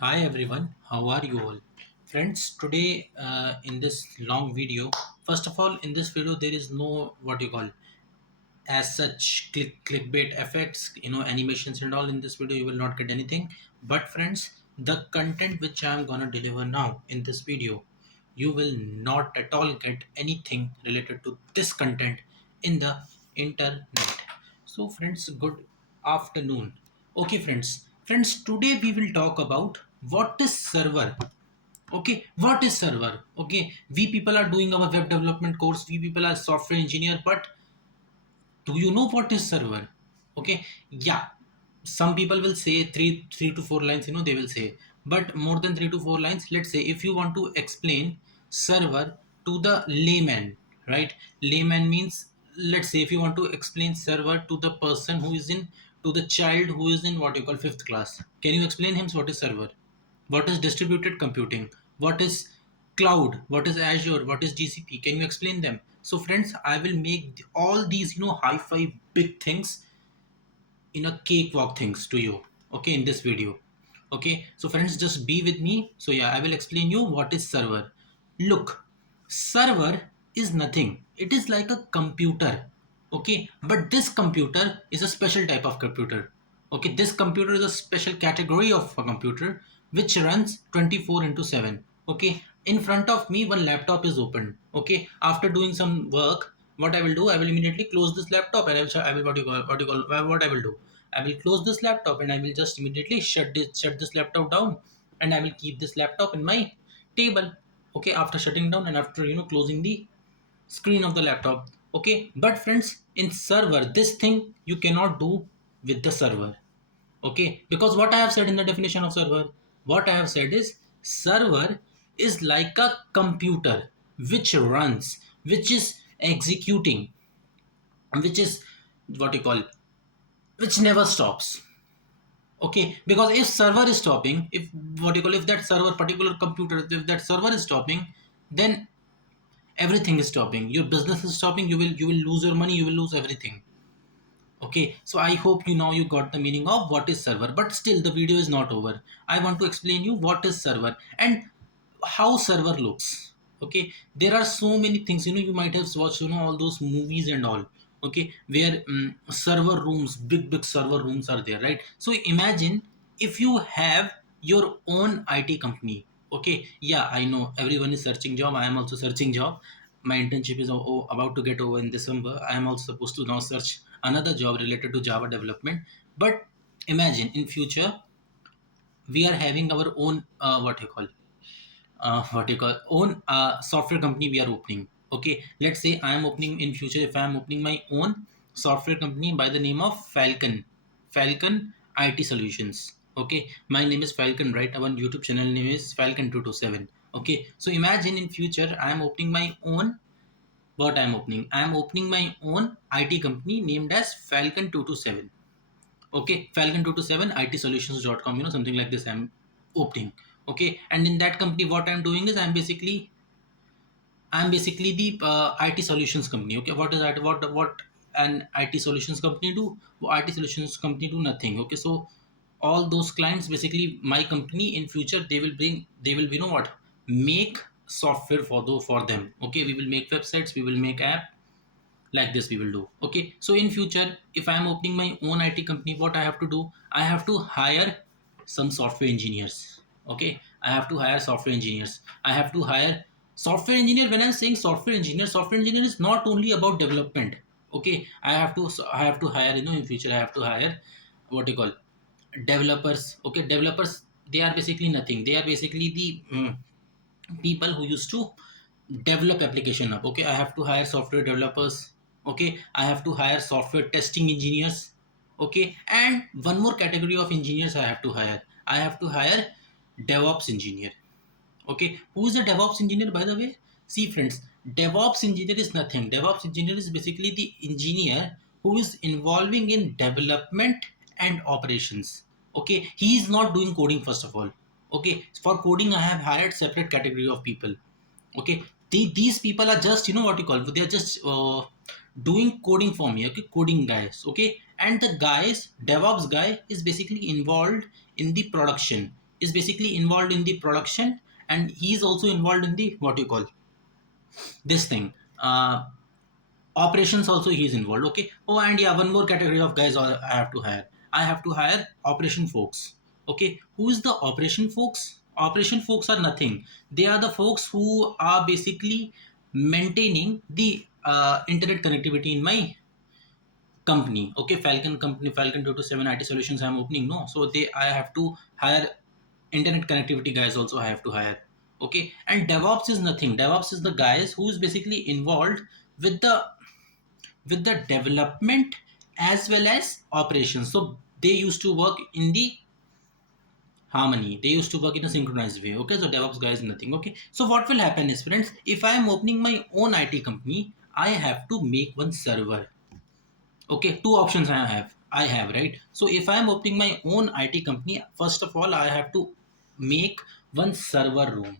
Hi everyone, how are you all? Friends, today in this long video, first of all, in this video, there is no what you call as such clickbait effects, animations and all. In this video, you will not get anything. But friends, the content which I am gonna deliver now in this video, you will not at all get anything related to this content in the internet. So, friends, good afternoon. Okay, friends, today we will talk about what is server. Okay, what is server? Okay, we people are doing our web development course, we people are software engineer, but do you know what is server? Okay, yeah, some people will say three to four lines, they will say, but more than 3 to 4 lines. Let's say if you want to explain server to the layman, right? Layman means, let's say if you want to explain server to the person who is in, to the child who is in what you call fifth class, can you explain him what is server? What is distributed computing? What is cloud? What is Azure? What is GCP? Can you explain them? So friends, I will make all these high-fi big things in a cakewalk things to you, okay, in this video. Okay, so friends, just be with me. So yeah, I will explain you what is server. Look, server is nothing, it is like a computer. Okay, but this computer is a special type of computer. Okay, this computer is a special category of a computer which runs 24 into 7. Okay, in front of me one laptop is open. Okay, after doing some work, what I will do, I will immediately close this laptop and I will what I will do, I will close this laptop and I will just immediately shut this laptop down, and I will keep this laptop in my table. Okay, after shutting down and after closing the screen of the laptop. Okay, but friends, in server, this thing you cannot do with the server. Okay, because what I have said in the definition of server, what I have said is server is like a computer which runs, which is executing, which is what you call, which never stops. Okay, because if server is stopping, if what you call, if that server, particular computer, if that server is stopping, then everything is stopping, your business is stopping, you will lose your money, you will lose everything. Okay, so I hope you got the meaning of what is server, but still the video is not over. I want to explain you what is server and how server looks. Okay, there are so many things, you might have watched all those movies and all. Okay, where server rooms, big server rooms are there, right? So imagine if you have your own IT company. Okay, yeah, I know everyone is searching job, I am also searching job. My internship is about to get over in December. I am also supposed to now search another job related to Java development. But imagine in future we are having our own own software company we are opening. Okay, let's say I am opening in future, if I am opening my own software company by the name of Falcon IT Solutions. Okay, my name is Falcon, right? Our YouTube channel name is Falcon 227. Okay, so imagine in future I am opening my own, what I'm opening, I'm opening my own IT company named as Falcon 227. Okay, Falcon 227 itsolutions.com, something like this I'm opening. Okay, and in that company what I'm doing is I'm basically the IT solutions company. Okay, what is that? What an IT solutions company do? IT solutions company do nothing. Okay, so all those clients, basically my company in future, they will what, make software for them. Okay, we will make websites, we will make app, like this we will do. Okay, so in future if I am opening my own IT company, what I have to do, I have to hire some software engineers. Okay, I have to hire software engineers, I have to hire software engineer. When I'm saying software engineer is not only about development. Okay, I have to hire, in future I have to hire what you call developers. Okay, developers, they are basically nothing, they are basically the people who used to develop application up. Okay, I have to hire software developers. Okay, I have to hire software testing engineers. Okay, and one more category of engineers I have to hire DevOps engineer. Okay, who is a DevOps engineer, by the way? See friends, DevOps engineer is nothing. DevOps engineer is basically the engineer who is involving in development and operations. Okay, he is not doing coding first of all. Okay, for coding I have hired separate category of people. Okay, these people are just, what you call, they are just doing coding for me. Okay, coding guys. Okay, and the guys, DevOps guy is basically involved in the production. is basically involved in the production, and he is also involved in the what you call this thing. Operations also he is involved. Okay. Oh, and yeah, one more category of guys I have to hire. I have to hire operation folks. Okay. Who is the operation folks? Operation folks are nothing. They are the folks who are basically maintaining the internet connectivity in my company. Okay, Falcon company, Falcon 227 IT solutions I'm opening. No, so they I have to hire internet connectivity guys also I have to hire. Okay, and DevOps is nothing. DevOps is the guys who is basically involved with the development as well as operations. So they used to work in the harmony. They used to work in a synchronized way. Okay, so DevOps guys nothing. Okay, so what will happen is, friends, if I am opening my own IT company, I have to make one server. Okay, two options I have, right? So if I am opening my own IT company, first of all I have to make one server room.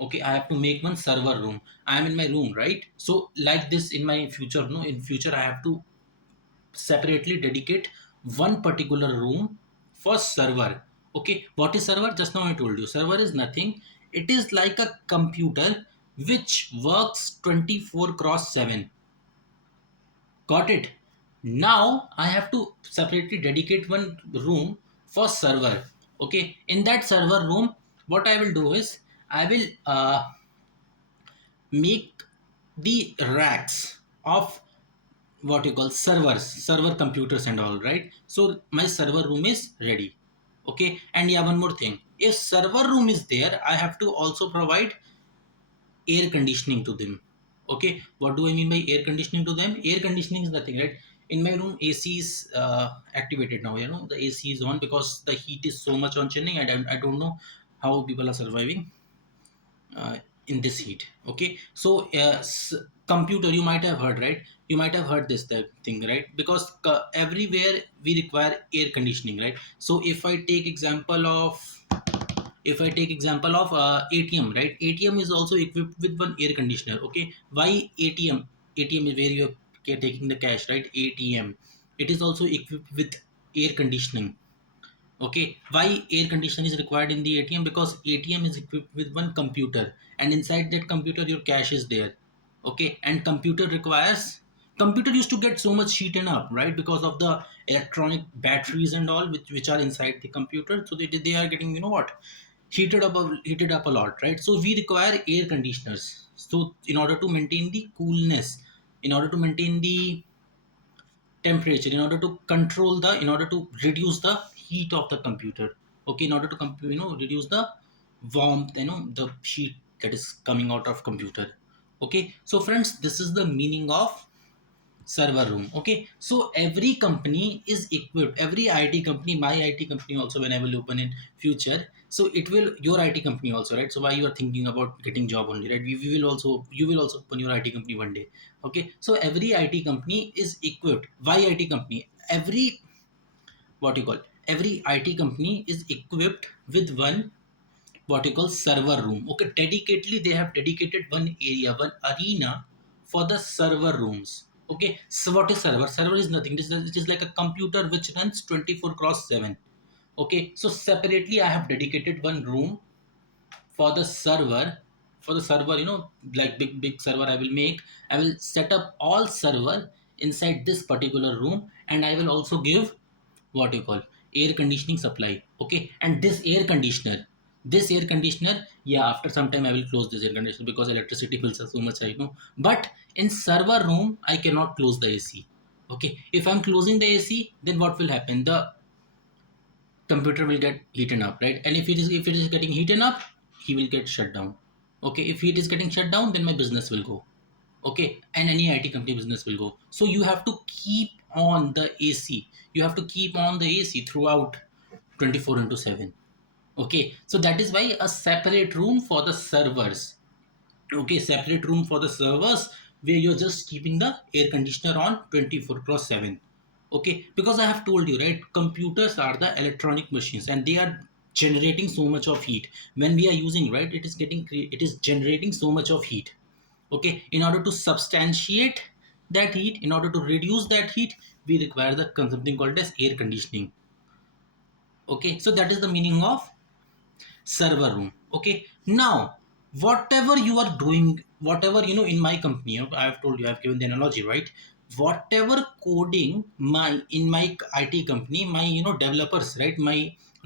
Okay, I have to make one server room. I am in my room, right? So like this in my future, no, in future I have to separately dedicate one particular room for server. Okay, what is server? Just now I told you, server is nothing. It is like a computer which works 24 cross 7. Got it? Now I have to separately dedicate one room for server. Okay, in that server room, what I will do is I will make the racks of what you call servers, server computers and all, right? So my server room is ready. Okay, and yeah, one more thing. If server room is there, I have to also provide air conditioning to them. Okay, what do I mean by air conditioning to them? Air conditioning is nothing, right? In my room AC is activated now. You know, the AC is on because the heat is so much on Chennai. I don't know how people are surviving uh, in this heat. Okay, so computer, you might have heard, right? You might have heard this thing, right? Because everywhere we require air conditioning, right? So if I take example of ATM, right? ATM is also equipped with one air conditioner. Okay, why ATM? ATM is where you're taking the cash, right? ATM. It is also equipped with air conditioning. Okay, why air conditioning is required in the ATM? Because ATM is equipped with one computer, and inside that computer your cash is there. Okay, and computer used to get so much heated up, right? Because of the electronic batteries and all which are inside the computer. So they are getting, you know what, heated up a lot, right? So we require air conditioners. So in order to maintain the coolness, in order to maintain the temperature, in order to reduce the heat of the computer. Okay, in order to reduce the warmth, the heat that is coming out of computer. Okay, so friends, this is the meaning of server room. Okay, so every company is equipped, every IT company, my IT company also, when I will open in future, so it will, your IT company also, right? So why you are thinking about getting job only, right? We will also, you will also open your IT company one day. Okay, so every IT company is equipped. Why IT company? What you call every IT company is equipped with one, what you call, server room. Okay, dedicatedly they have dedicated one area, one arena for the server rooms. Okay, so what is server? Server is nothing. It is like a computer which runs 24 cross 7. Okay, so separately I have dedicated one room for the server. For the server, like big server I will make. I will set up all server inside this particular room, and I will also give, what you call, air conditioning supply. Okay, and this air conditioner, yeah, after some time I will close this air conditioner because electricity bills are so much, I know. But in server room I cannot close the AC. Okay, if I'm closing the AC, then what will happen? The computer will get heated up, right? And if it is getting heated up, he will get shut down. Okay, if it is getting shut down, then my business will go. Okay, and any IT company business will go. So you have to keep on the AC. You have to keep on the AC throughout 24 into 7. Okay, so that is why a separate room for the servers. Okay, separate room for the servers where you're just keeping the air conditioner on 24 cross 7. Okay, because I have told you, right, computers are the electronic machines and they are generating so much of heat. When we are using, right, it is generating so much of heat. Okay, in order to substantiate that heat, in order to reduce that heat, we require the something called as air conditioning. Okay, so that is the meaning of server room. Okay, now whatever you are doing, whatever in my company, I have told you, I have given the analogy, right? Whatever coding my in my IT company, my developers, right, my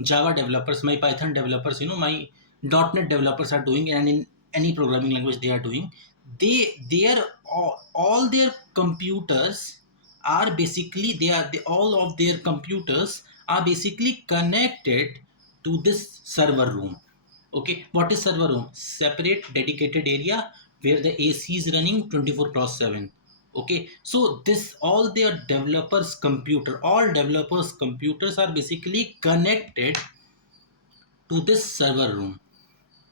Java developers, my Python developers, my .NET developers are doing, and in any programming language they are doing, their all their computers are basically, all of their computers are basically connected to this server room. Okay, what is server room? Separate dedicated area where the AC is running 24 cross 7. Okay, so this all their developers computer, all developers computers are basically connected to this server room.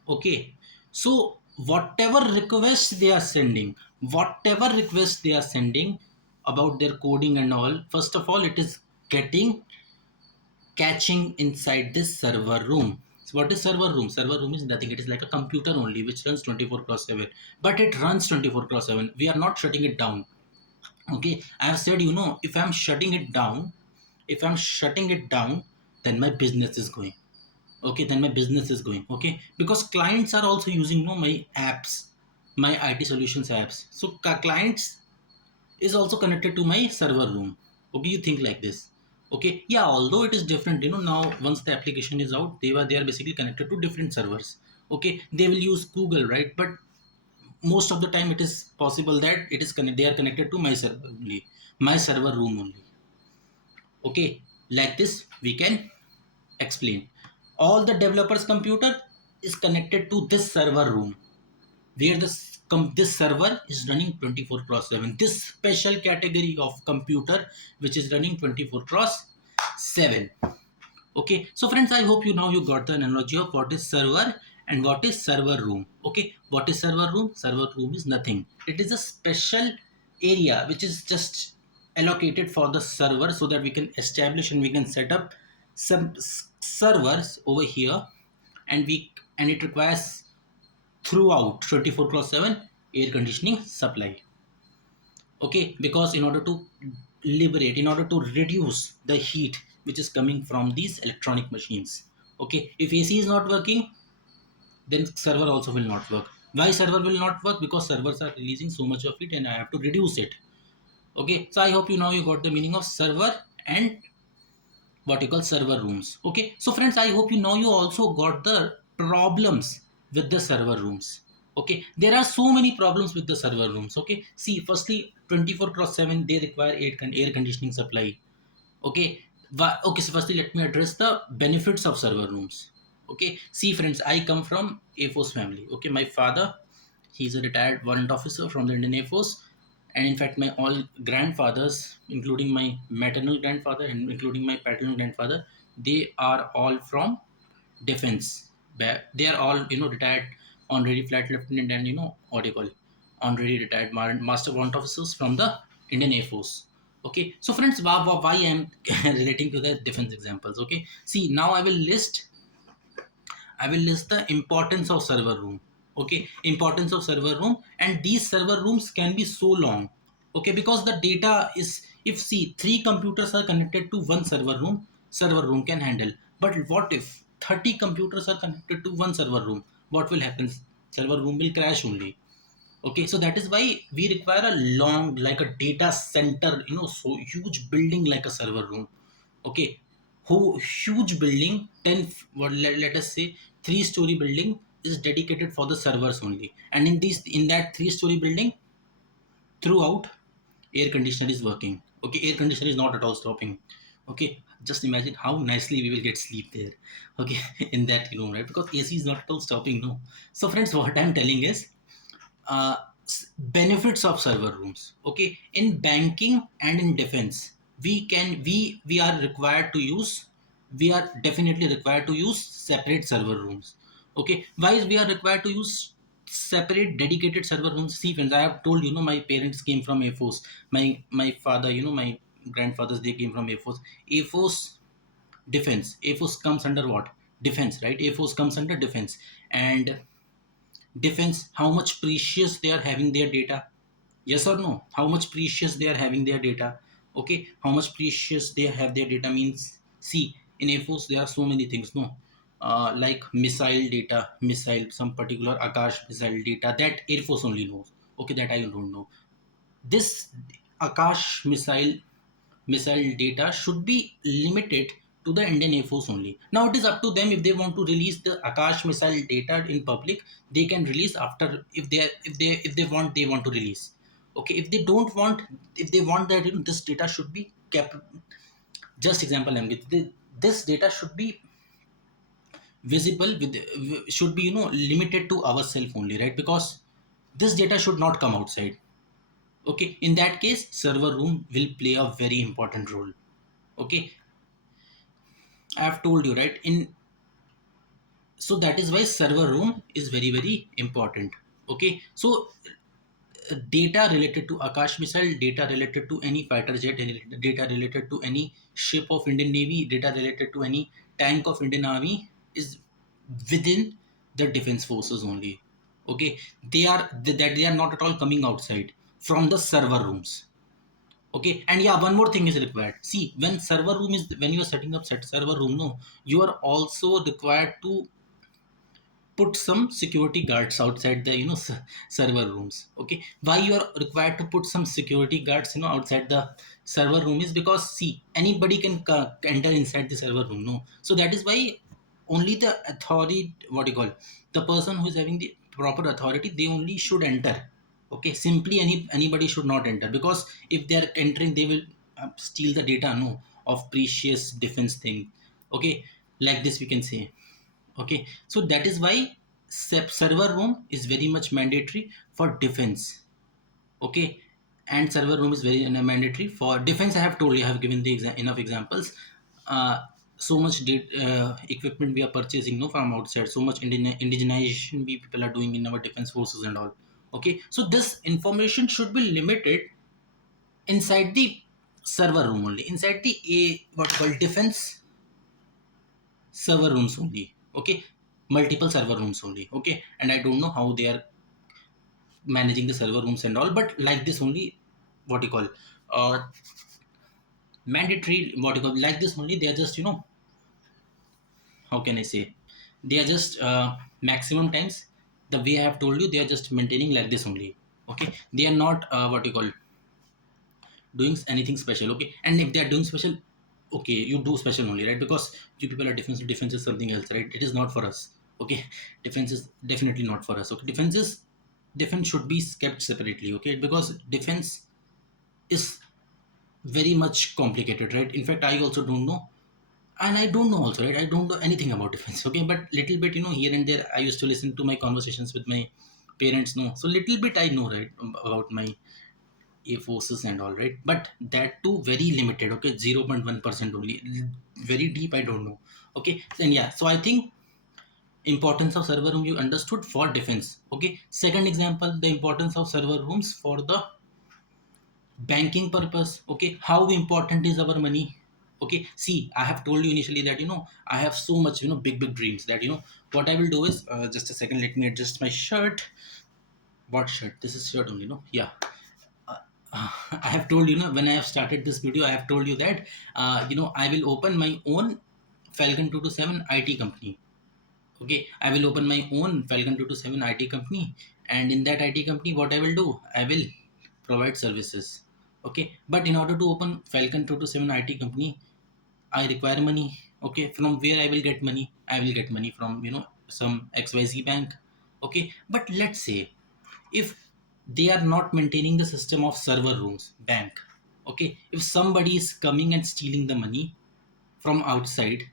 Okay, so whatever requests they are sending, whatever requests they are sending about their coding and all, first of all it is getting catching inside this server room. So what is server room? Server room is nothing, it is like a computer only which runs 24 cross 7, but it runs 24 cross 7. We are not shutting it down. Okay, I have said, if I'm shutting it down, if I'm shutting it down, then my business is going. Okay, then my business is going. Okay, because clients are also using my apps, my IT solutions apps. So clients is also connected to my server room. Okay, you think like this. Okay, yeah, although it is different, now once the application is out, they are basically connected to different servers. Okay, they will use Google, right? But most of the time it is possible that they are connected to my server only, my server room only. Okay, like this we can explain. All the developers computer is connected to this server room where this server is running 24 cross 7, this special category of computer which is running 24 cross 7. Okay, so friends, I hope now you got the analogy of what is server and what is server room. Okay, what is server room? Server room is nothing, it is a special area which is just allocated for the server, so that we can establish and we can set up some servers over here, and it requires throughout 24 cross 7 air conditioning supply. Okay, because in order to liberate, in order to reduce the heat which is coming from these electronic machines. Okay, if AC is not working, then server also will not work. Why server will not work? Because servers are releasing so much of it and I have to reduce it. Okay, so I hope you got the meaning of server and what you call server rooms. Okay, so friends, I hope you also got the problems with the server rooms. Okay, there are so many problems with the server rooms. Okay, see, firstly, 24 cross 7 they require air conditioning supply. Okay, okay, so firstly let me address the benefits of server rooms. Okay, see friends, I come from Air Force family. Okay, my father, he's a retired warrant officer from the Indian Air Force, and in fact my all grandfathers, including my maternal grandfather and including my paternal grandfather, they are all from defense. They are all retired honorary flight lieutenant and what do you call, honorary retired master warrant officers from the Indian Air Force. Okay, so friends, why I am relating to the defense examples. Okay, see, now I will list the importance of server room. Okay, importance of server room, and these server rooms can be so long. Okay, because the data is, if see, three computers are connected to one server room can handle. But what if 30 computers are connected to one server room? What will happen? Server room will crash only. Okay, so that is why we require a long, like a data center, so huge building like a server room. Okay, who huge building, 10, let us say 3-story building is dedicated for the servers only, and in that 3-story building, throughout, air conditioner is working. Okay, air conditioner is not at all stopping. Okay, just imagine how nicely we will get sleep there. Okay, in that room, right? Because AC is not at all stopping, no. So friends, what I'm telling is, uh, benefits of server rooms. Okay, in banking and in defense, we are required to use, we are definitely required to use separate server rooms. Okay, why is we are required to use separate dedicated server rooms? See friends, I have told my parents came from Air Force. My father, my grandfathers, they came from Air Force. Air Force, defense. Air Force comes under what? Defense, right? Air Force comes under defense. And defense, how much precious they are having their data? Yes or no? How much precious they are having their data? Okay, how much precious they have their data means, see, in Air Force there are so many things, no. like missile data, missile, some particular Akash missile data that Air Force only knows. Okay, that I don't know. This Akash missile data should be limited to the Indian Air Force only. Now it is up to them if they want to release the Akash missile data in public. They can release after, if they want to release. Okay, if they don't want, if they want that, this data should be kept. Just example, I'm giving. This data should be visible with, should be limited to ourselves only, right? Because this data should not come outside. Okay, in that case server room will play a very important role. Okay, I have told you, right? In So that is why server room is very very important. Okay, so data related to Akash missile, data related to any fighter jet, any data related to any ship of Indian Navy, data related to any tank of Indian Army is within the defense forces only. Okay, that they are not at all coming outside from the server rooms. Okay, and yeah, one more thing is required. See, when you are setting up set server room, no, you are also required to put some security guards outside the server rooms. Okay, why you are required to put some security guards outside the server room is because, see, anybody can enter inside the server room, no? So that is why only the authority, what you call, the person who is having the proper authority, they only should enter. Okay, simply anybody should not enter, because if they are entering, they will steal the data, no, of precious defense thing. Okay, like this we can say. Okay, so that is why server room is very much mandatory for defense. Okay, and server room is very mandatory for defense. I have told you, I have given the enough examples. uh, so much equipment we are purchasing, no, from outside, so much indigenization we people are doing in our defense forces and all. Okay, so this information should be limited inside the server room only, inside the what called defense server rooms only. Okay, multiple server rooms only. Okay, and I don't know how they are managing the server rooms and all, but like this only, what you call, uh mandatory, what you call, like this only, they are just, how can I say, they are just maximum times, the way I have told you, they are just maintaining like this only. Okay, they are not what you call, doing anything special. Okay, and if they are doing special, okay, you do special only, right? Because you people are defense is something else, right? It is not for us. Okay, defense is definitely not for us. Okay, defense should be kept separately. Okay, because defense is very much complicated, right? In fact, I also don't know, and I don't know also, right? I don't know anything about defense. Okay, but little bit, here and there, I used to listen to my conversations with my parents, no, so little bit I know, right, about my a forces and all, right? But that too very limited. Okay, 0.1% only. Very deep, I don't know. Okay, and yeah, so I think importance of server room you understood for defense. Okay, second example, the importance of server rooms for the banking purpose. Okay, how important is our money? Okay, see, I have told you initially that I have so much big dreams that what I will do is, just a second, let me adjust my shirt. What shirt? This is shirt only, no? Yeah. uh, I have told when I have started this video, I have told you that I will open my own Falcon 227 IT company. Okay, I will open my own Falcon 227 IT company, and in that IT company, what I will do, I will provide services. Okay, but in order to open Falcon 227 IT company, I require money. Okay, from where I will get money? I will get money from some XYZ bank. Okay, but let's say if they are not maintaining the system of server rooms, bank. Okay, if somebody is coming and stealing the money from outside,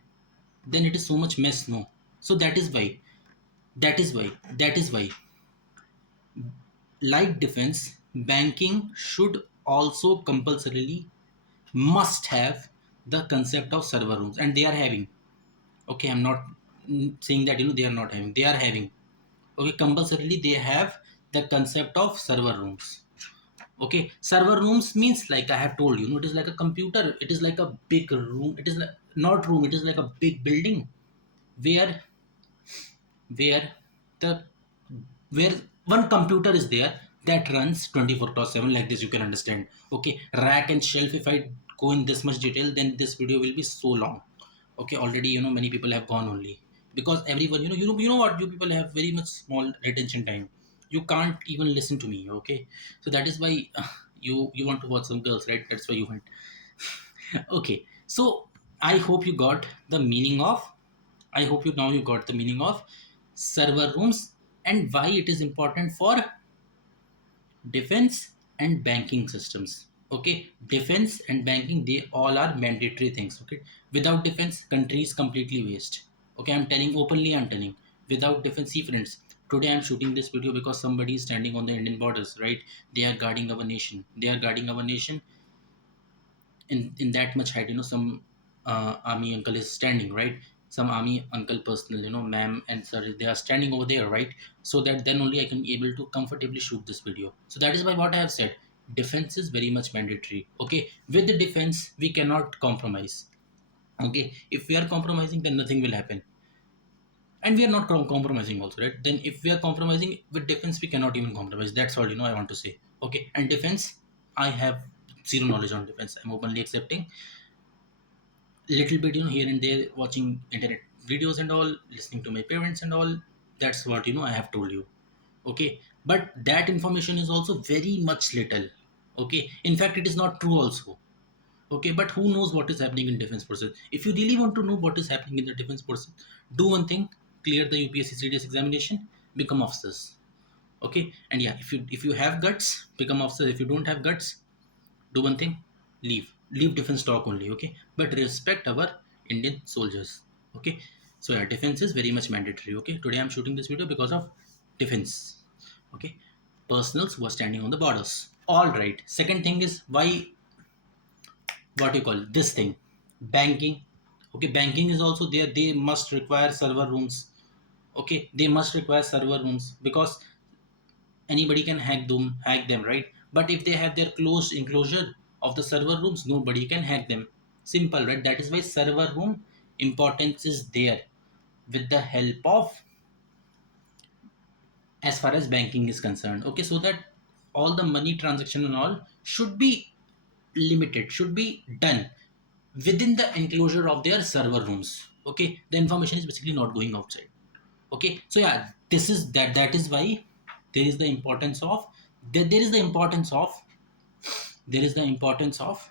then it is so much mess, no? So that is why like defense, banking should also compulsorily must have the concept of server rooms, and they are having. Okay, I'm not saying that they are not having, they are having. Okay, compulsorily they have the concept of server rooms. Okay, server rooms means, like I have told it is like a computer, it is like a big room, it is like, not room, it is like a big building where where the where one computer is there that runs 24/7, like this, you can understand. Okay, rack and shelf, if I go in this much detail, then this video will be so long. Okay, already many people have gone only, because everyone, you know what, you people have very much small retention time. You can't even listen to me, okay? So that is why you want to watch some girls, right? That's why you want. Okay, so I hope you got the meaning of. I hope you got the meaning of server rooms and why it is important for defense and banking systems. Okay, defense and banking, they all are mandatory things. Okay, without defense, country is completely waste. Okay, I'm telling openly. I'm telling, without defense, see friends. Today I'm shooting this video because somebody is standing on the Indian borders, right? They are guarding our nation. They are guarding our nation in that much height. Some army uncle is standing, right? Some army uncle personnel, ma'am and sir, they are standing over there, right? So that then only I can be able to comfortably shoot this video. So that is why what I have said, defense is very much mandatory. Okay, with the defense we cannot compromise. Okay, if we are compromising, then nothing will happen. And we are not compromising also, right? Then if we are compromising with defense, we cannot even compromise. That's all, I want to say. Okay, and defense, I have zero knowledge on defense. I'm openly accepting. Little bit, here and there, watching internet videos and all, listening to my parents and all. That's what, I have told you. Okay, but that information is also very much little. Okay, in fact it is not true also. Okay, but who knows what is happening in defense process? If you really want to know what is happening in the defense process, do one thing: clear the UPSC CDS examination, become officers. Okay, and yeah, if you have guts, become officer. If you don't have guts, do one thing: leave defense talk only. Okay, but respect our Indian soldiers. Okay, so yeah, defense is very much mandatory. Okay, today I'm shooting this video because of defense. Okay, personals who are standing on the borders. All right, second thing is why, what you call this thing, banking. Okay, banking is also there. They must require server rooms. Okay, they must require server rooms because anybody can hack them, right? But if they have their closed enclosure of the server rooms, nobody can hack them. Simple, right? That is why server room importance is there. With the help of, as far as banking is concerned, okay, so that all the money transaction and all should be limited, should be done within the enclosure of their server rooms. Okay, the information is basically not going outside. Okay, so yeah, this is that is why there is the importance of, there is the importance of, there is the importance of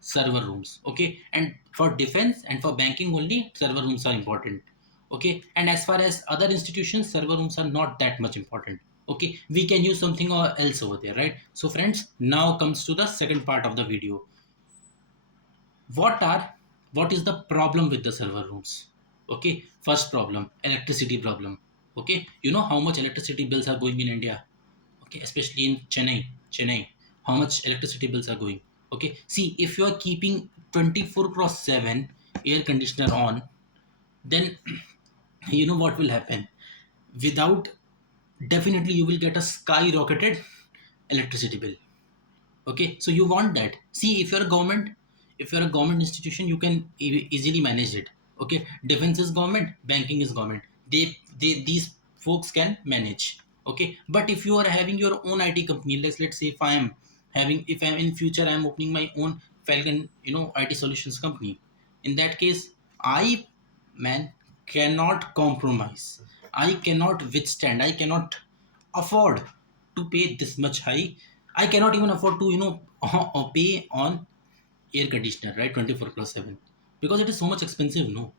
server rooms. Okay, and for defense and for banking only, server rooms are important. Okay, and as far as other institutions, server rooms are not that much important. Okay, we can use something or else over there, right? So friends, now comes to the second part of the video. What is the problem with the server rooms? Okay, first problem, electricity problem. Okay, you know how much electricity bills are going in India? Okay, especially in Chennai, how much electricity bills are going? Okay, see, if you are keeping 24 cross 7 air conditioner on, then you know what will happen. Without, definitely you will get a skyrocketed electricity bill. Okay, so you want that. See, if you're a government, if you're a government institution, you can easily manage it. Okay, defense is government, banking is government. They these folks can manage. Okay, but if you are having your own IT company, let's say if I am having, if I'm in future I'm opening my own Falcon, IT solutions company. In that case, I, man, cannot compromise. I cannot withstand. I cannot afford to pay this much high. I cannot even afford to, pay on air conditioner, right? 24/7, because it is so much expensive, no?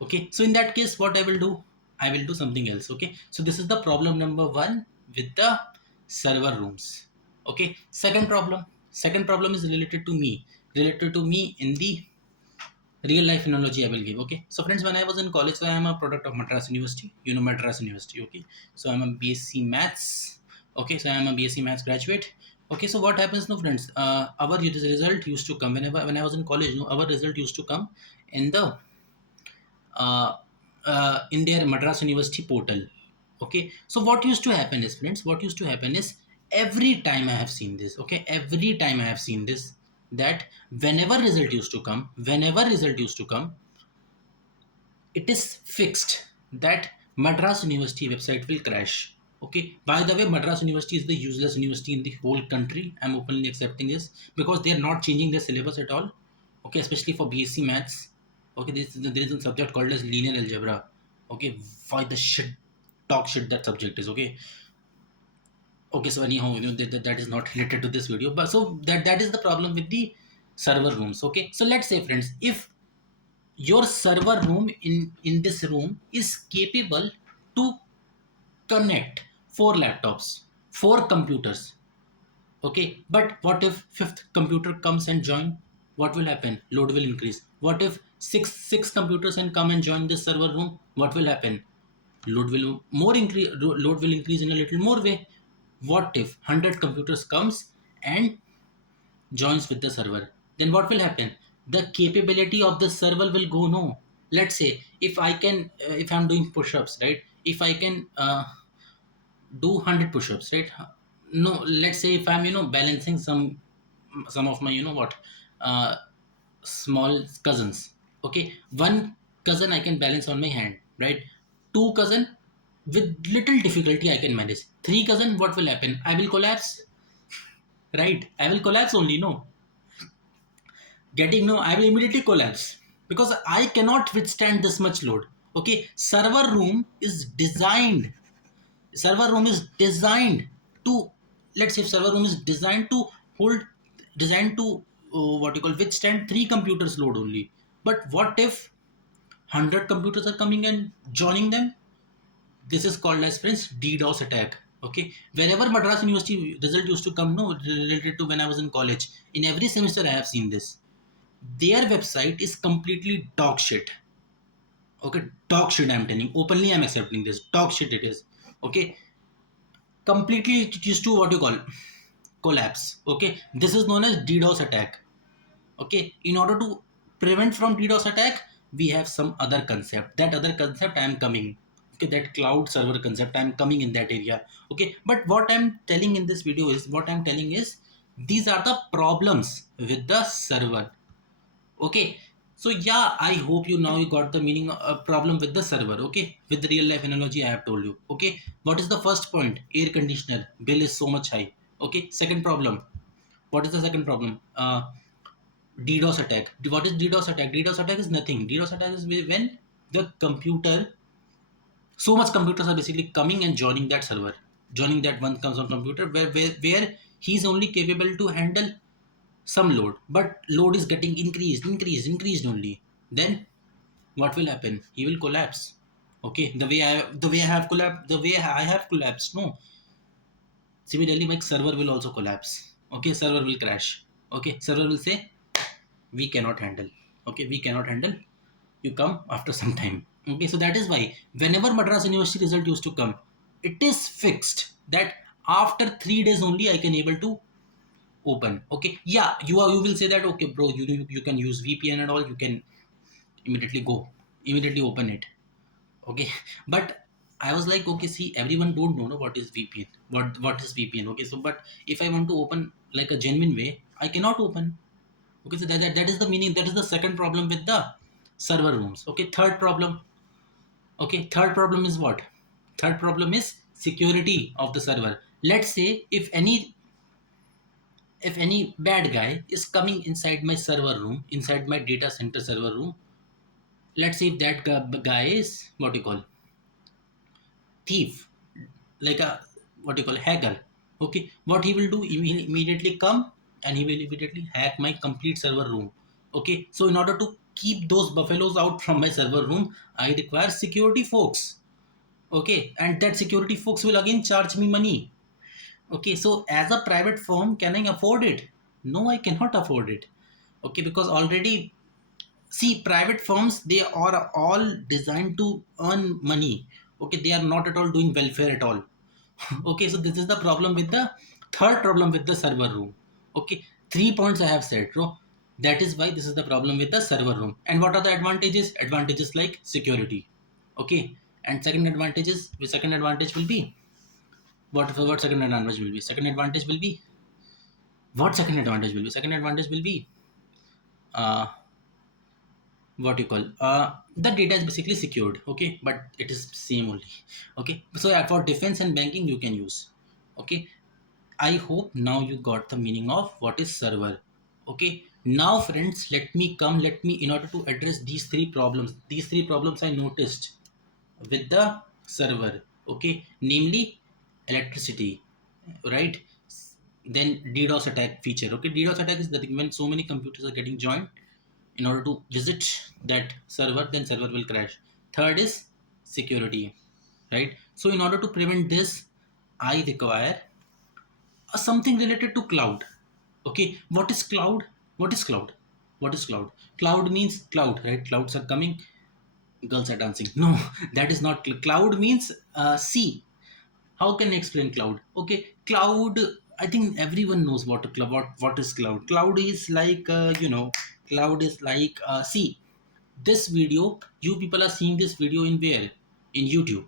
Okay, so in that case, what I will do? I will do something else. Okay, so this is the problem number one with the server rooms. Okay, second problem is related to me in the real life analogy I will give. Okay, so friends, when I was in college, so I am a product of Madras University. You know Madras University. Okay, so I'm a BSc Maths. Okay, so I am a BSc Maths graduate. Okay, so what happens now, friends? Our result used to come whenever when I was in college. Our result used to come in the uh, in their Madras University portal. Okay, so what used to happen is, friends, what used to happen is, every time I have seen this, okay, every time I have seen this, that whenever result used to come, it is fixed that Madras University website will crash. Okay, by the way, Madras University is the useless university in the whole country. I'm openly accepting this because they are not changing their syllabus at all. Okay, especially for BSc Maths. Okay, there is a subject called as linear algebra. Okay, why the shit talk shit that subject is. Okay, okay, so anyhow, that is not related to this video, but so that is the problem with the server rooms. Okay, so let's say friends, if your server room in this room is capable to connect four laptops, four computers. Okay, but what if fifth computer comes and join? What will happen? Load will increase. What if six computers and come and join this server room? What will happen? Load will more increase. Load will increase in a little more way. What if 100 computers comes and joins with the server? Then what will happen? The capability of the server will go no. Let's say if I can, if I'm doing push-ups, right? If I can do 100 push-ups, right? No, let's say if I'm balancing some of my uh, small cousins. Okay, one cousin I can balance on my hand, right? Two cousin with little difficulty I can manage. Three cousin, what will happen? I will collapse, right? I will collapse only, no. Getting no, I will immediately collapse because I cannot withstand this much load. Okay, server room is designed to, let's say if server room is designed to hold, designed to what you call withstand three computers load only. But what if 100 computers are coming and joining them? This is called as friends DDoS attack. Okay, wherever Madras University result used to come, no, related to when I was in college, in every semester I have seen this. Their website is completely dog shit. Okay, dog shit, I'm telling openly, I'm accepting this dog shit it is. Okay, completely it used to what you call collapse. Okay, this is known as DDoS attack. Okay, in order to prevent from DDoS attack, we have some other concept. That other concept I am coming. Okay, that cloud server concept, I am coming in that area. Okay, but what I'm telling in this video is, what I'm telling is, these are the problems with the server. Okay, so yeah, I hope you now you got the meaning problem with the server. Okay, with the real life analogy I have told you. Okay, what is the first point? Air conditioner bill is so much high. Okay, second problem. What is the second problem? DDoS attack. What is DDoS attack? DDoS attack is nothing. DDoS attack is when the computer, so much computers are basically coming and joining that server, joining that one console computer where he's only capable to handle some load, but load is getting increased only. Then what will happen? He will collapse. Okay, the way I have collapsed. No, similarly, my server will also collapse. Okay, server will crash. Okay, server will say we cannot handle. Okay, we cannot handle. You come after some time. Okay, so that is why whenever Madras University result used to come, it is fixed that after 3 days only I can able to open. Okay, yeah, you will say that okay bro, you can use VPN and all, you can immediately go, immediately open it. Okay, but I was like, okay, see, everyone don't know no, what is VPN, what is VPN. Okay, so but if I want to open like a genuine way, I cannot open. Okay, so that is the meaning, that is the second problem with the server rooms. Okay, third problem. Okay, third problem is what? Third problem is security of the server. Let's say if any bad guy is coming inside my server room, inside my data center server room. Let's say if that guy is what you call thief, like a what you call hacker. Okay, what he will do, he will immediately come and he will immediately hack my complete server room. Okay, so in order to keep those buffaloes out from my server room, I require security folks. Okay, and that security folks will again charge me money. Okay, so as a private firm, can I afford it? No, I cannot afford it. Okay, because already, see, private firms, they are all designed to earn money. Okay, they are not at all doing welfare at all. Okay, so this is the problem with the third problem with the server room. Okay, 3 points I have said, bro. That is why this is the problem with the server room. And what are the advantages? Advantages like security. Okay, and second advantage will be what second advantage will be? Second advantage will be what second advantage will be? Second advantage will be uh what you call the data is basically secured. Okay, but it is same only. Okay, so yeah, for defense and banking you can use. Okay, I hope now you got the meaning of what is server. Okay, now friends, let me in order to address these three problems. These three problems I noticed. with the server, okay, namely electricity, right? Then DDoS attack feature. Okay, DDoS attack is the thing when so many computers are getting joined in order to visit that server, then server will crash. Third is security, right? So in order to prevent this, I require something related to cloud. Okay, what is cloud? What is cloud? What is cloud? Cloud means cloud, right? Clouds are coming, girls are dancing. No, that is not cloud means sea. How can I explain cloud? Okay, cloud, I think everyone knows what a cloud, what is cloud. Cloud is like cloud is like see, this video, you people are seeing this video in where? In YouTube.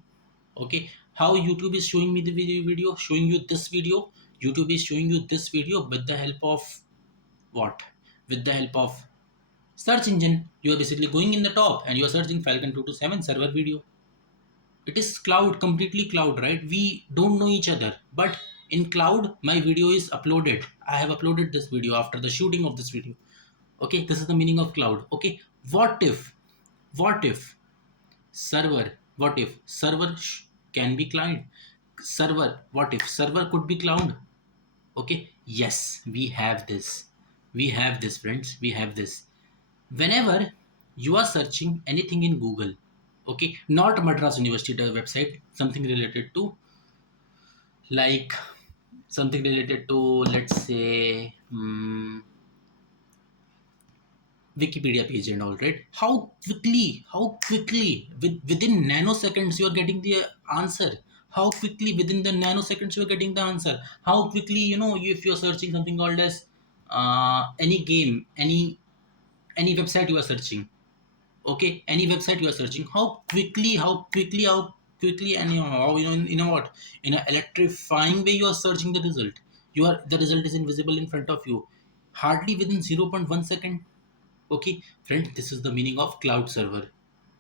Okay, how YouTube is showing me the video showing you this video? YouTube is showing you this video with the help of what? With the help of search engine. You are basically going in the top and you are searching Falcon 227 server video. It is cloud, completely cloud, right? We don't know each other, but in cloud my video is uploaded. I have uploaded this video after the shooting of this video. Okay, this is the meaning of cloud. Okay, what if, what if server, what if server can be cloud? Server, what if server could be cloud? Okay, yes, we have this. We have this, friends, we have this. Whenever you are searching anything in Google, okay, not Madras University website, something related to, like, something related to, let's say, Wikipedia page and all, right? How quickly, within nanoseconds, you are getting the answer. How quickly, within the nanoseconds, you are getting the answer. How quickly, if you are searching something called as any game, any website you are searching, okay, any website you are searching, how quickly, and how, what, in an electrifying way you are searching the result. The result is invisible in front of you, hardly within zero point 0.1 second. Okay, friends, this is the meaning of cloud server.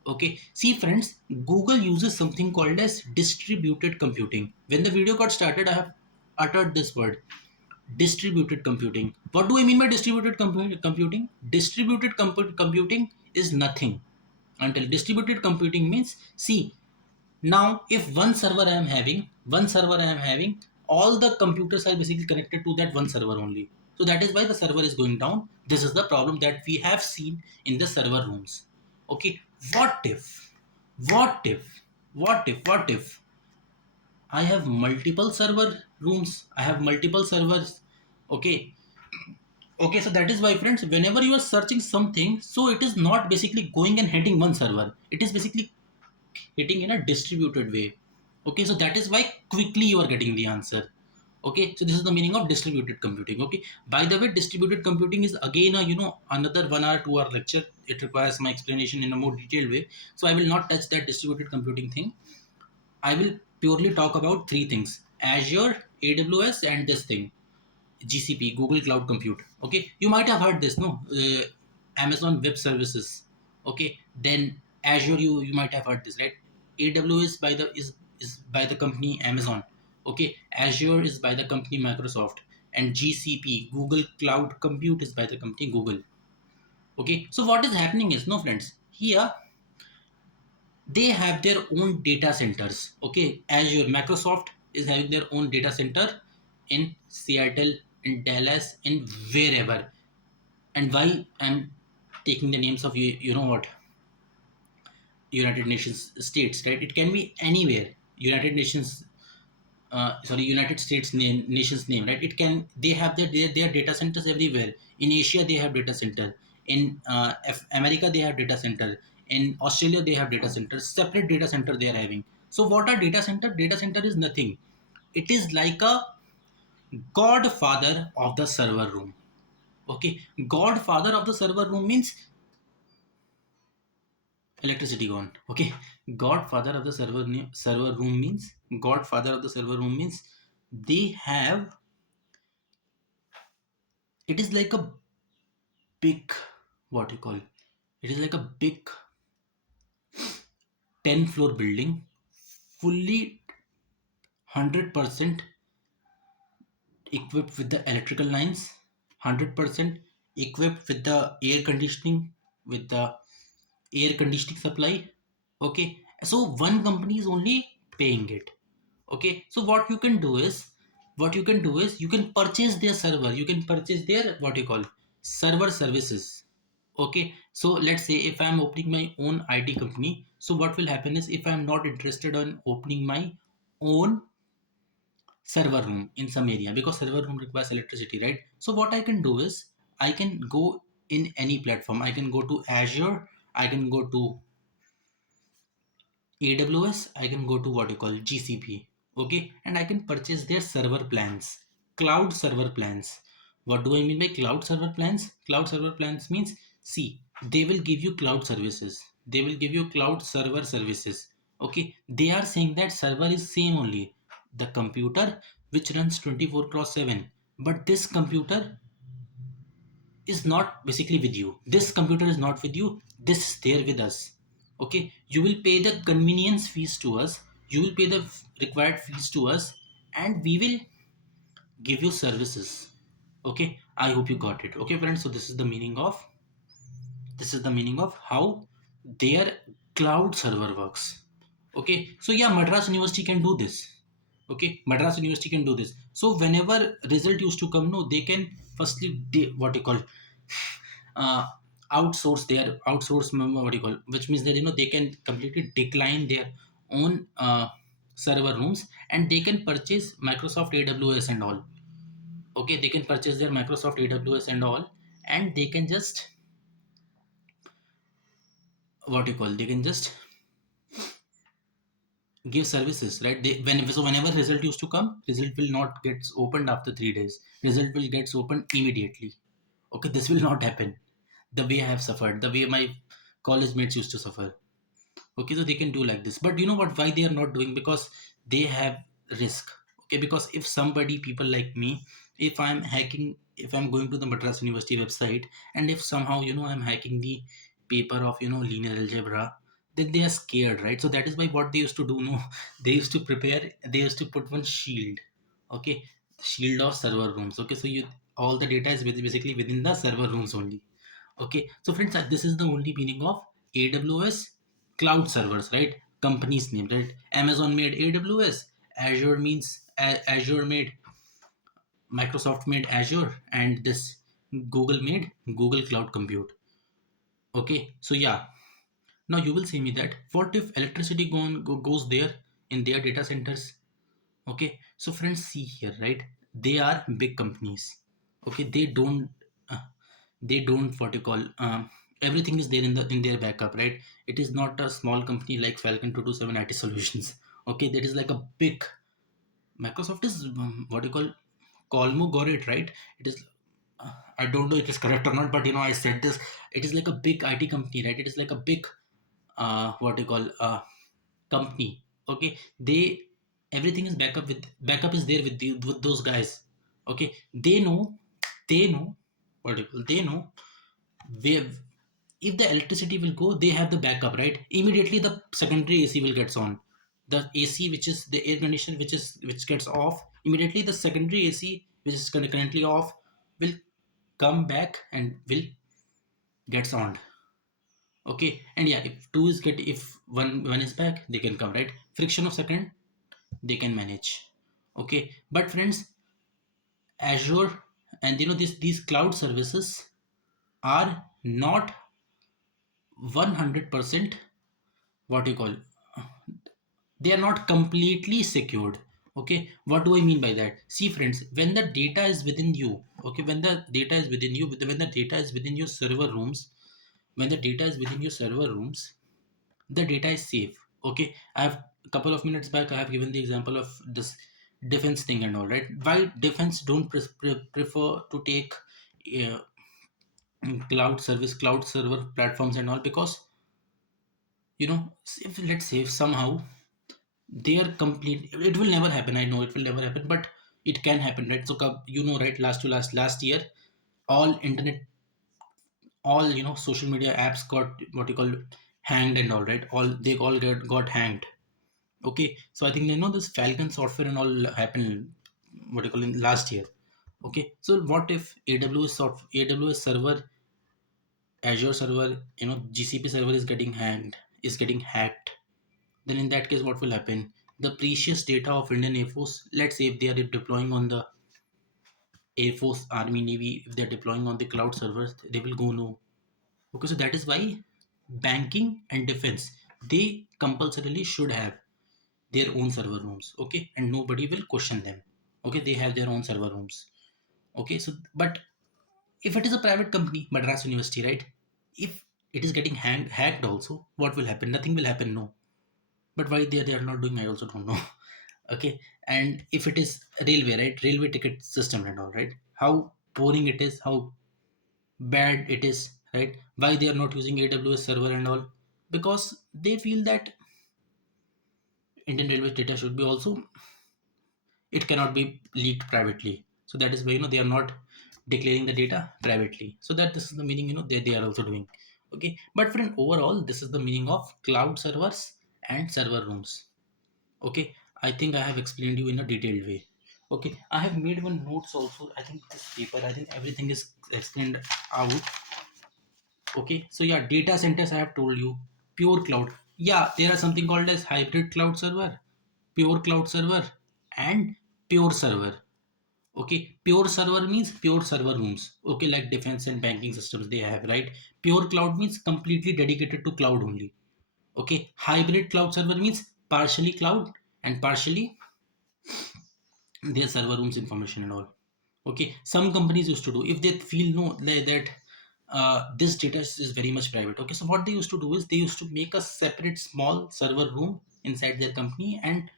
Okay, see, friends, Google uses something called as distributed computing. When the video got started, I have uttered this word, distributed computing. What do I mean by distributed computing? Distributed computing is nothing until distributed computing means, see, now if one server I am having, all the computers are basically connected to that one server only. So that is why the server is going down. This is the problem that we have seen in the server rooms. Okay, what if, what if, what if I have multiple server rooms, I have multiple servers. Okay, okay, so that is why, friends, whenever you are searching something, so it is not basically going and hitting one server, it is basically hitting in a distributed way. Okay, so that is why quickly you are getting the answer. Okay, so this is the meaning of distributed computing. Okay, by the way, distributed computing is again a another 1 hour 2 hour lecture. It requires my explanation in a more detailed way, so I will not touch that distributed computing thing. I will purely talk about three things: Azure, AWS, and this thing, GCP, Google Cloud Compute. Okay, you might have heard this, no? Amazon Web Services. Okay, then Azure, you might have heard this, right? AWS is by the company Amazon. Okay, Azure is by the company Microsoft, and GCP, Google Cloud Compute, is by the company Google. Okay, so what is happening is, no, friends, here they have their own data centers. Okay, Azure, Microsoft is having their own data center in Seattle, in Dallas, in wherever. And why I'm taking the names of you know what, United Nations states, right? It can be anywhere. United Nations, sorry, United States name, nation's name, right? It can, they have their data centers everywhere. In Asia they have data center, in America they have data center, in Australia they have data centers, separate data center they are having. So what are data center? Data center is nothing, it is like a godfather of the server room. Okay, godfather of the server room means electricity gone. Okay, godfather of the server room means, godfather of the server room means they have, it is like a big, what you call, it is like a big 10-floor building, fully 100% equipped with the electrical lines, 100% equipped with the air conditioning supply. Okay, So one company is only paying it. Okay, so what you can do is you can purchase their server, you can purchase their what you call server services. Okay, so let's say if I'm opening my own IT company, so what will happen is if I'm not interested in opening my own server room in some area, because server room requires electricity, right? So what I can do is I can go in any platform. I can go to Azure, I can go to AWS, I can go to what you call GCP, okay, and I can purchase their server plans, cloud server plans. What do I mean by cloud server plans? Cloud server plans means, see, they will give you cloud services, they will give you cloud server services. Okay, they are saying that server is same only, the computer which runs 24 cross 7, but this computer is not basically with you. This computer is not with you. This is there with us. Okay, you will pay the convenience fees to us. You will pay the required fees to us, and we will give you services. Okay, I hope you got it. Okay, friends. So this is the meaning of how their cloud server works. Okay, so yeah, Madras University can do this. Okay, Madras University can do this. So whenever result used to come, no, they can firstly what you call uh, what do you call, which means that they can completely decline their own server rooms, and they can purchase Microsoft AWS and all. Okay, they can purchase their Microsoft AWS and all, and they can just what you call, they can just give services, right? Whenever result used to come, result will not gets opened after 3 days, result will gets opened immediately. Okay, this will not happen the way I have suffered, the way my college mates used to suffer. Okay, so they can do like this, but you know what, why they are not doing? Because they have risk. Okay, because if somebody, people like me, if I'm hacking, if I'm going to the Madras University website, and if somehow I'm hacking the paper of linear algebra, then they are scared, right? So that is why what they used to do, no, they used to put one shield. Okay, shield of server rooms. Okay, so you, all the data is basically within the server rooms only. Okay, so friends, this is the only meaning of AWS cloud servers, right? Company's name, right? Amazon made AWS, Azure means Azure made, Microsoft made Azure, and this Google made Google Cloud Compute. Okay, so yeah, now you will say me that what if electricity goes there in their data centers? Okay, so friends, see here, right? They are big companies. Okay, uh, they don't what you call everything is there in their backup, right? It is not a small company like Falcon 227 IT Solutions. Okay, that is like a big. Microsoft is what you call Colmo got it right. It is. I don't know if it's correct or not, but I said this. It is like a big IT company, right? It is like a big what you call company. Okay, they, everything is backup is there with those guys. Okay, they know what you call, they know where, if the electricity will go, they have the backup, right? Immediately the secondary AC will gets on. The AC, which is the air conditioner, which gets off immediately, the secondary AC, which is currently off, will come back and will gets on. Okay, and yeah, if two is get, if one is back, they can come, right? Friction of second, they can manage. Okay, but friends, Azure and these cloud services are not 100% what you call, they are not completely secured. Okay, what do I mean by that? See friends, when the data is within you, okay, when the data is within you, when the data is within your server rooms, when the data is within your server rooms, the data is safe. Okay, I have, a couple of minutes back I have given the example of this defense thing and all, right? Why defense don't prefer to take uh, cloud server platforms and all? Because if, let's say, if somehow they are complete, it will never happen, I know it will never happen, but it can happen, right? So right, last year, all internet, all social media apps got what you call hanged and all, right? All they all got hanged. Okay, so I think this Falcon software and all happened what you call in last year. Okay, so what if AWS server, Azure server, GCP server is getting hacked, then in that case what will happen? The precious data of Indian Air Force, let's say if they are deploying on the Air Force, Army, Navy, if they're deploying on the cloud servers, they will go no. Okay, so that is why banking and defense, they compulsorily should have their own server rooms. Okay, and nobody will question them. Okay, they have their own server rooms. Okay, so but if it is a private company, Madras University, right? If it is getting hacked also, what will happen? Nothing will happen, no. But why they are not doing, I also don't know. Okay, and if it is railway, right? Railway ticket system and all, right? How boring it is, how bad it is, right? Why they are not using AWS server and all? Because they feel that Indian Railway data should be also, it cannot be leaked privately. So that is why they are not declaring the data privately. So that this is the meaning they are also doing. Okay, but friend, overall this is the meaning of cloud servers and server rooms. Okay, I think I have explained you in a detailed way. Okay, I have made one notes also. I think this paper, I think everything is explained out. Okay, so yeah, data centers I have told you. Pure cloud. Yeah, there are something called as hybrid cloud server, pure cloud server, and pure server. Okay, pure server means pure server rooms. Okay, like defense and banking systems they have, right? Pure cloud means completely dedicated to cloud only. Okay, hybrid cloud server means partially cloud and partially their server rooms information and all. Okay, some companies used to do, if they feel no that this data is very much private. Okay, so what they used to do is they used to make a separate small server room inside their company, and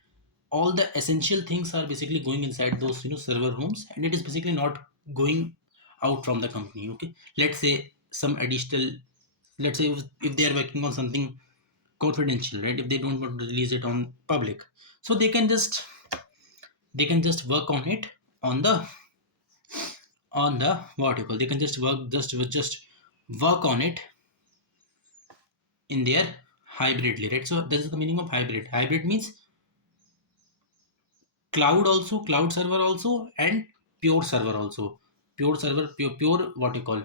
all the essential things are basically going inside those server rooms, and it is basically not going out from the company. Okay, let's say some additional, let's say if they are working on something confidential, right? If they don't want to release it on public, so they can just work on it on the what you call, they can just work on it in their hybridly, right? So this is the meaning of hybrid. Hybrid means cloud also, cloud server also, and pure server also. Pure server, pure what you call,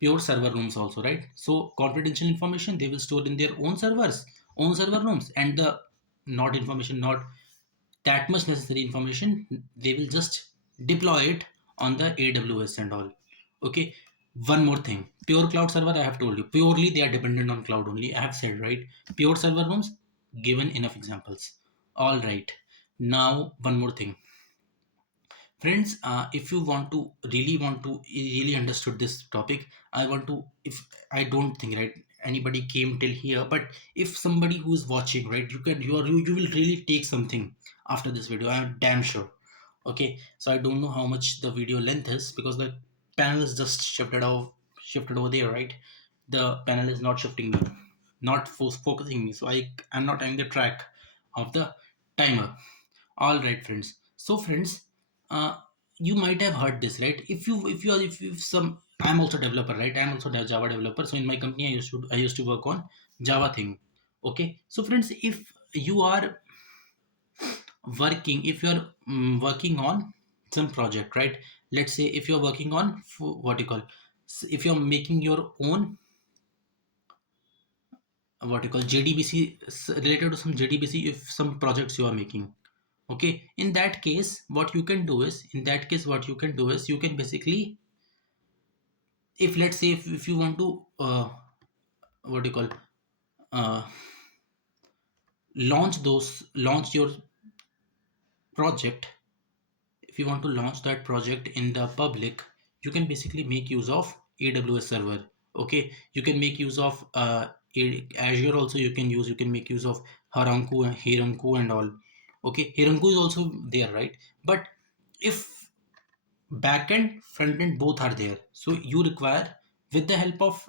pure server rooms also, right? So confidential information they will store in their own servers, own server rooms, and the not information, not that much necessary information, they will just deploy it on the AWS and all. Okay, one more thing, pure cloud server, I have told you purely they are dependent on cloud only, I have said, right? Pure server rooms, given enough examples. All right, now one more thing. Friends, if you want to really understood this topic, I want to, if I don't think, right, anybody came till here, but if somebody who is watching, right, you will really take something after this video, I'm damn sure. Okay, so I don't know how much the video length is because the panel is just shifted over there, right? The panel is not shifting me, not focusing me, so I'm not having the track of the timer. All right, friends. So, friends, uh, you might have heard this, right? If some, I'm also developer, right? I'm also a Java developer. So in my company, I used to work on Java thing. Okay. So, friends, if you are if you are working on some project, right? Let's say if you're working on what you call, if you're making your own what you call JDBC related to some JDBC, if some projects you are making. Okay, in that case, what you can do is, you can basically, if let's say if you want to what do you call, uh, launch your project, if you want to launch that project in the public, you can basically make use of AWS server. Okay, you can make use of Azure also, you can make use of Heronku and all. Okay, Heronku is also there, right? But if backend frontend both are there, so you require, with the help of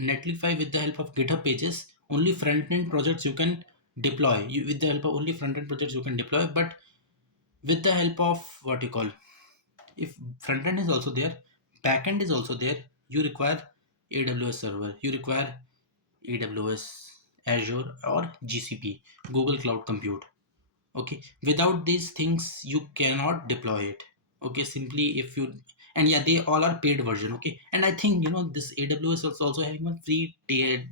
Netlify, with the help of GitHub pages, only frontend projects you can deploy, with the help of only frontend projects you can deploy. But with the help of what you call, if frontend is also there, backend is also there, you require AWS server, you require AWS, Azure, or GCP, Google Cloud Compute. Okay, without these things you cannot deploy it. Okay, simply if you, and yeah, they all are paid version. Okay, and I think this AWS also having one free tier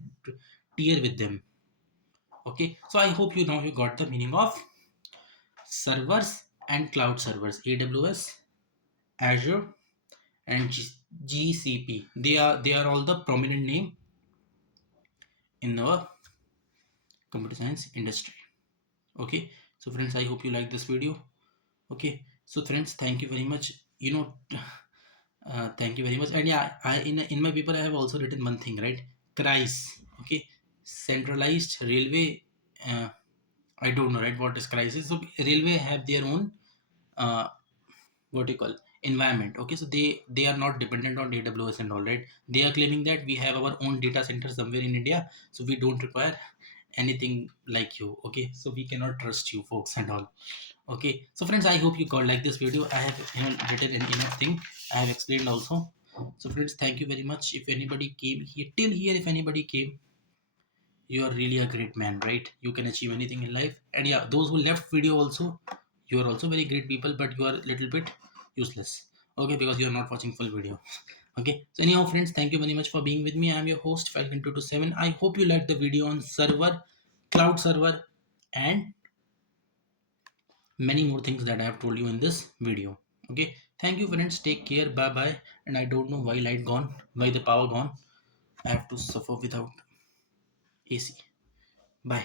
with them. Okay, so I hope you now you got the meaning of servers and cloud servers, AWS, Azure, and GCP. They are all the prominent name in our computer science industry. Okay, so friends, I hope you like this video. Okay, so friends, thank you very much. Thank you very much. And yeah, I in my paper I have also written one thing, right? CRIS. Okay, centralized railway. I don't know, right? What is crisis? So railway have their own what you call environment. Okay, so they are not dependent on AWS and all, right? They are claiming that we have our own data center somewhere in India, so we don't require anything like you. Okay, so we cannot trust you folks and all. Okay, so friends, I hope you got like this video. I have written an enough thing. I have explained also. So friends, thank you very much. If anybody came here till here, if anybody came, you are really a great man, right? You can achieve anything in life. And yeah, those who left video also, you are also very great people, but you are a little bit useless. Okay, because you are not watching full video. Okay, so anyhow, friends, thank you very much for being with me. I am your host, Falcon 227. I hope you liked the video on server, cloud server, and many more things that I have told you in this video. Okay, thank you, friends. Take care. Bye bye. And I don't know why light gone, why the power gone. I have to suffer without AC. Bye.